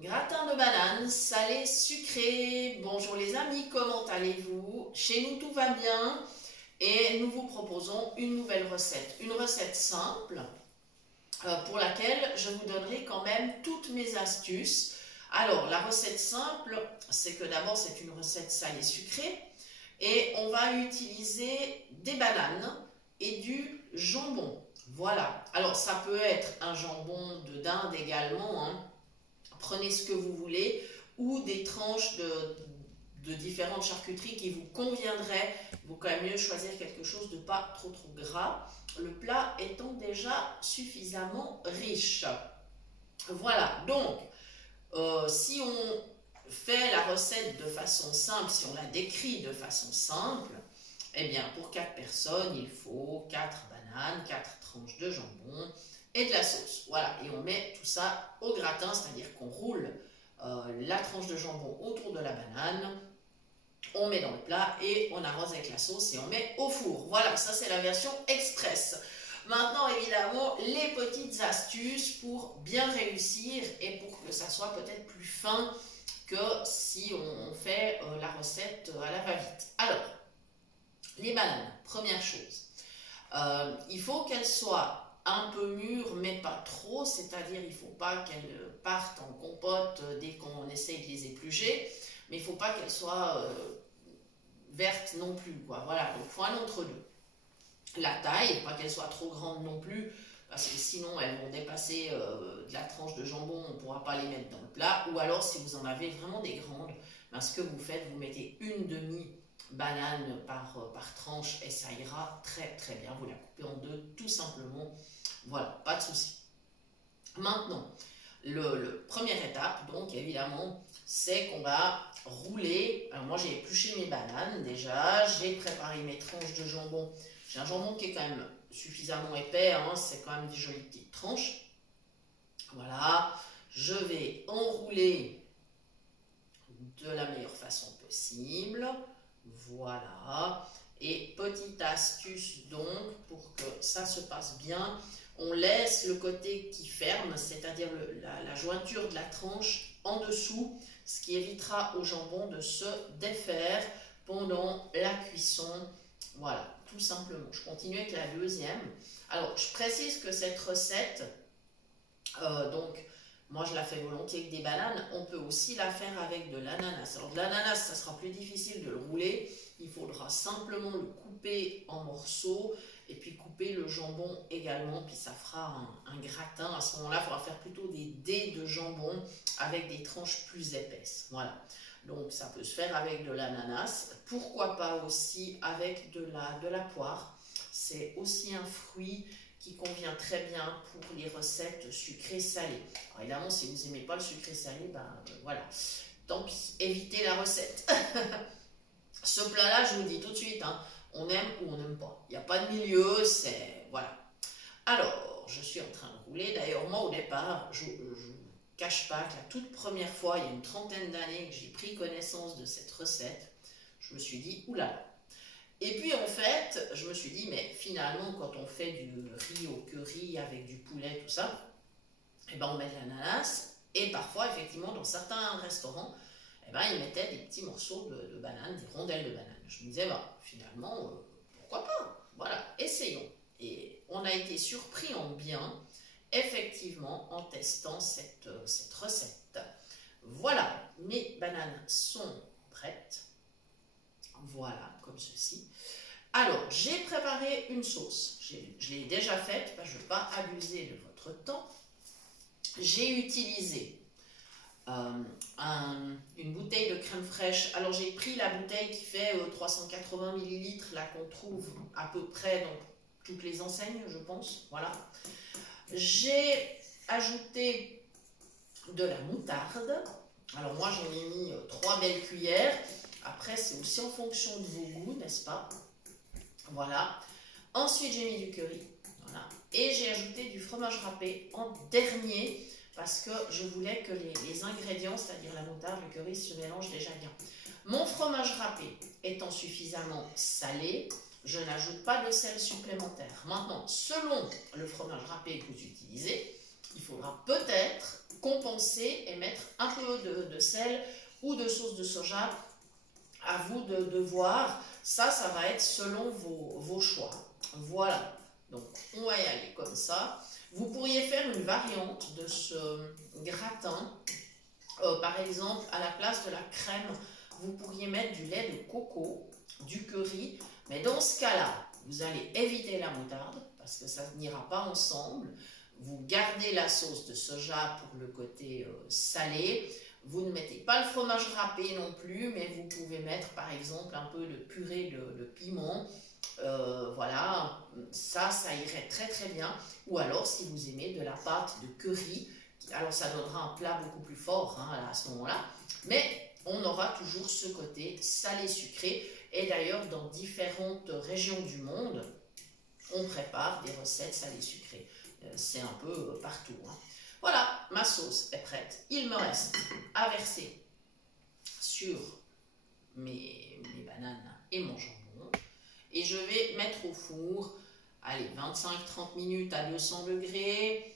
Gratin de banane, salé, sucré. Bonjour les amis, comment allez-vous? Chez nous tout va bien et nous vous proposons une nouvelle recette. Une recette simple pour laquelle je vous donnerai quand même toutes mes astuces. Alors la recette simple, c'est que d'abord c'est une recette salée sucrée et on va utiliser des bananes et du jambon. Voilà, alors ça peut être un jambon de dinde également, hein. Prenez ce que vous voulez, ou des tranches de différentes charcuteries qui vous conviendraient. Il vaut quand même mieux choisir quelque chose de pas trop gras, le plat étant déjà suffisamment riche. Voilà, donc si on fait la recette de façon simple, si on la décrit de façon simple, eh bien pour 4 personnes, il faut 4 bananes, 4 tranches de jambon, et de la sauce. Voilà, et on met tout ça au gratin, c'est-à-dire qu'on roule la tranche de jambon autour de la banane, on met dans le plat et on arrose avec la sauce et on met au four. Voilà, ça c'est la version express. Maintenant, évidemment, les petites astuces pour bien réussir et pour que ça soit peut-être plus fin que si on fait la recette à la va-vite. Alors, les bananes, première chose, il faut qu'elles soient un peu mûres mais pas trop, c'est-à-dire il ne faut pas qu'elles partent en compote dès qu'on essaye de les éplucher, mais il ne faut pas qu'elles soient vertes non plus, quoi. Voilà, donc il faut un entre-deux. La taille, pas qu'elles soient trop grandes non plus, parce que sinon elles vont dépasser de la tranche de jambon, on ne pourra pas les mettre dans le plat, ou alors si vous en avez vraiment des grandes, ben, ce que vous faites, vous mettez une demi-banane par tranche et ça ira très très bien, vous la coupez en deux tout simplement. Voilà, pas de souci. Maintenant, première étape, donc évidemment, c'est qu'on va rouler. Alors moi j'ai épluché mes bananes déjà, j'ai préparé mes tranches de jambon. J'ai un jambon qui est quand même suffisamment épais, hein, c'est quand même des jolies petites tranches. Voilà, je vais enrouler de la meilleure façon possible. Voilà. Et petite astuce donc, pour que ça se passe bien, on laisse le côté qui ferme, c'est-à-dire la jointure de la tranche en dessous, ce qui évitera au jambon de se défaire pendant la cuisson. Voilà, tout simplement. Je continue avec la deuxième. Alors, je précise que cette recette, donc, moi je la fais volontiers avec des bananes, on peut aussi la faire avec de l'ananas. Alors de l'ananas, ça sera plus difficile de le rouler, il faudra simplement le couper en morceaux et puis couper le jambon également, puis ça fera un gratin. À ce moment-là, il faudra faire plutôt des dés de jambon avec des tranches plus épaisses. Voilà, donc ça peut se faire avec de l'ananas, pourquoi pas aussi avec de la poire. C'est aussi un fruit qui convient très bien pour les recettes sucrées-salées. Alors évidemment, si vous n'aimez pas le sucré-salé, ben voilà, tant pis, évitez la recette. Ce plat-là, je vous le dis tout de suite, hein, on aime ou on n'aime pas. Il n'y a pas de milieu, c'est... voilà. Alors, je suis en train de rouler. D'ailleurs, moi, au départ, je ne cache pas que la toute première fois, il y a une trentaine d'années que j'ai pris connaissance de cette recette, je me suis dit, oulala. Et puis en fait, je me suis dit, mais finalement, quand on fait du riz au curry avec du poulet, tout ça, eh ben, on met de l'ananas. Et parfois, effectivement, dans certains restaurants, eh ben, ils mettaient des petits morceaux de banane, des rondelles de banane. Je me disais, bah, finalement, pourquoi pas? Voilà, essayons. Et on a été surpris en bien, effectivement, en testant cette recette. Voilà, mes bananes sont prêtes. Voilà, comme ceci. Alors, j'ai préparé une sauce. Je l'ai déjà faite, parce que je ne veux pas abuser de votre temps. J'ai utilisé une bouteille de crème fraîche. Alors, j'ai pris la bouteille qui fait 380 ml, là qu'on trouve à peu près dans toutes les enseignes, je pense. Voilà. J'ai ajouté de la moutarde. Alors, moi, j'en ai mis 3 belles cuillères. Après, c'est aussi en fonction de vos goûts, n'est-ce pas? Voilà. Ensuite, j'ai mis du curry. Voilà. Et j'ai ajouté du fromage râpé en dernier parce que je voulais que les ingrédients, c'est-à-dire la moutarde, le curry, se mélangent déjà bien. Mon fromage râpé étant suffisamment salé, je n'ajoute pas de sel supplémentaire. Maintenant, selon le fromage râpé que vous utilisez, il faudra peut-être compenser et mettre un peu de sel ou de sauce de soja. À vous de voir. Ça va être selon vos choix. Voilà. Donc, on va y aller comme ça. Vous pourriez faire une variante de ce gratin. Par exemple, à la place de la crème, vous pourriez mettre du lait de coco, du curry. Mais dans ce cas-là, vous allez éviter la moutarde parce que ça n'ira pas ensemble. Vous gardez la sauce de soja pour le côté salé. Vous ne mettez pas le fromage râpé non plus, mais vous pouvez mettre par exemple un peu de purée de piment. Voilà, ça irait très très bien. Ou alors si vous aimez de la pâte de curry, alors ça donnera un plat beaucoup plus fort à ce moment-là. Mais on aura toujours ce côté salé-sucré. Et d'ailleurs, dans différentes régions du monde, on prépare des recettes salées-sucrées. C'est un peu partout. Voilà, ma sauce est prête. Il me reste à verser sur mes bananes et mon jambon. Et je vais mettre au four, allez, 25-30 minutes à 200 degrés.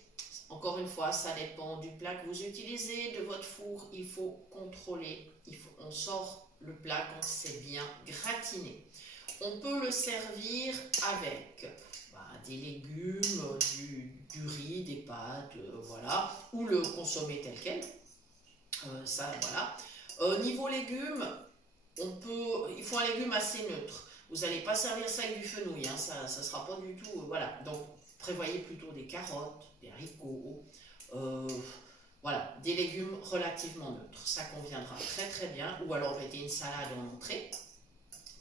Encore une fois, ça dépend du plat que vous utilisez, de votre four. Il faut contrôler. On sort le plat quand c'est bien gratiné. On peut le servir avec des légumes, du riz, des pâtes, voilà, ou le consommer tel quel. Ça, voilà. Niveau légumes, il faut un légume assez neutre. Vous n'allez pas servir ça avec du fenouil, ça ne sera pas du tout, voilà. Donc, prévoyez plutôt des carottes, des haricots, voilà, des légumes relativement neutres. Ça conviendra très très bien. Ou alors, mettez une salade en entrée,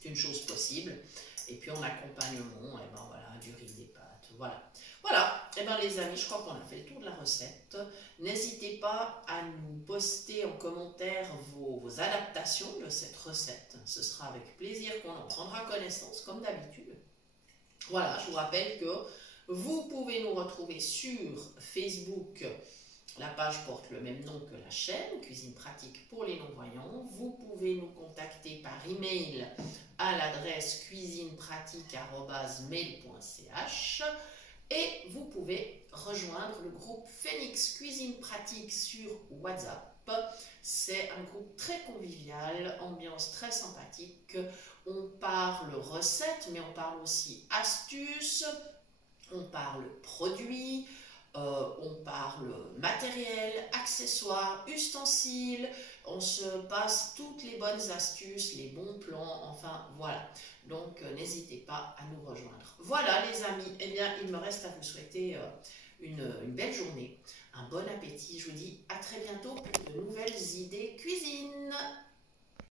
c'est une chose possible. Et puis, en accompagnement, et ben voilà, du riz, des pâtes, voilà. Voilà, et bien les amis, je crois qu'on a fait le tour de la recette. N'hésitez pas à nous poster en commentaire vos adaptations de cette recette. Ce sera avec plaisir qu'on en prendra connaissance, comme d'habitude. Voilà, je vous rappelle que vous pouvez nous retrouver sur Facebook. La page porte le même nom que la chaîne, Cuisine Pratique pour les non-voyants. Vous pouvez nous contacter par email à l'adresse cuisinepratique@mail.ch. Et vous pouvez rejoindre le groupe Phoenix Cuisine Pratique sur WhatsApp. C'est un groupe très convivial, ambiance très sympathique. On parle recettes, mais on parle aussi astuces, on parle produits, on parle matériel, accessoires, ustensiles. On se passe toutes les bonnes astuces, les bons plans, enfin voilà. Donc n'hésitez pas à nous rejoindre. Voilà les amis, eh bien il me reste à vous souhaiter une belle journée, un bon appétit. Je vous dis à très bientôt pour de nouvelles